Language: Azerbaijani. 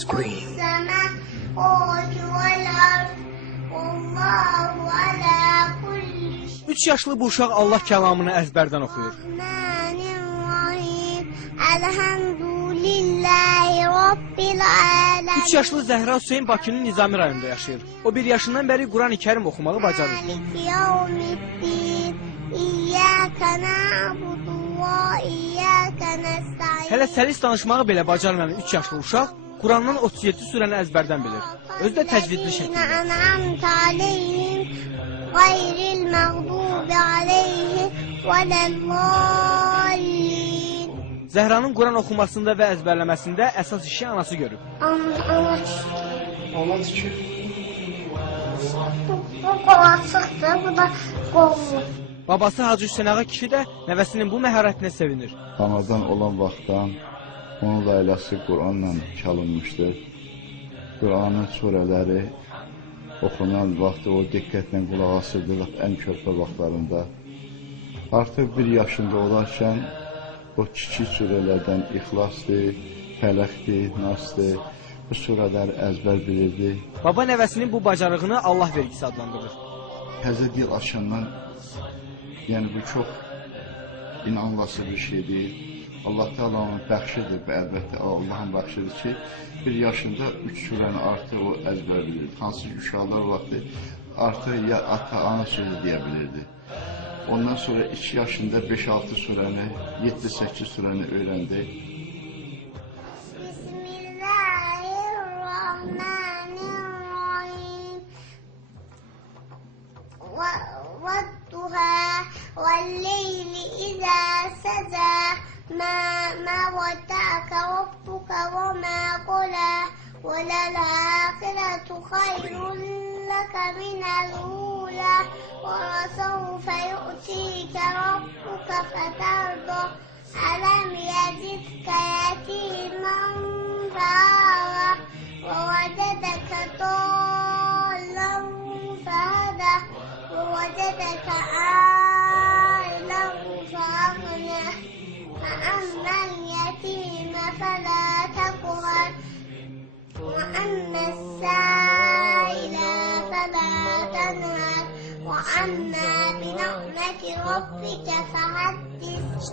Scream. 3 yaşlı bu uşaq Allah kəlamını əzbərdən oxuyur. 3 yaşlı Zəhra Hüseyin Bakının Nizami rayonunda yaşayır. O 1 yaşından bəri Quran-ı Kərim oxumağı bacarır. Hələ səlis danışmağı belə bacarmayan 3 yaşlı uşaq Qurandan 37 surəni əzbərdən bilir. Özü də təcvidli şəkildə. Zəhranın Quran oxumasında və əzbərləməsində əsas işi anası görüb. Olmaz ki. Bu qolacıqdır, bu da qollu. Babası Hacı Hüseyin Ağa kişi də nəvəsinin bu məharətinə sevinir. Anadan olan vaxtdan onun layləsi Quranla çalınmışdır. Quranın surələri oxunan vaxtı o diqqətlə qulaq asırdı ən körpə vaxtlarında. Artıq 1 yaşında olarkən o kiçik surələrdən İxlasdır, Fələqdir, Nasdır, bu surələri əzbər bilirdi. Baba nəvəsinin bu bacarığını Allah vergisi adlandırır. Təzə dil açandan, yəni bu çox inanılası bir şeydir. Allah Teala'nın bəxşidir bu, əlbəttə Allahın bəxşidir ki, 1 yaşında 3 surəni artıq o əzbər bilirdi. Hansı ki, uşaqlar vaxtı artıq ya ata, ana sözü deyə bilirdi. Ondan sonra 2 yaşında 5-6 surəni, 7-8 surəni öyrəndi. Bismillahirrahmanirrahim. Vadduha velleyli izâ sezâ ma vadda'aka rabbuka ve ma qala ve lel âhiretu hayrun leke minel ûlâ ve lesevfe yu'tika rabbuka feterda alam yecidke yetimen fâve ve vecedeke dâllen fehede ve vecedeke âilen feaghnâ فأما اليتيم فلا تقهر وأما السائل فلا تنهر وأما بنعمة ربك فحدث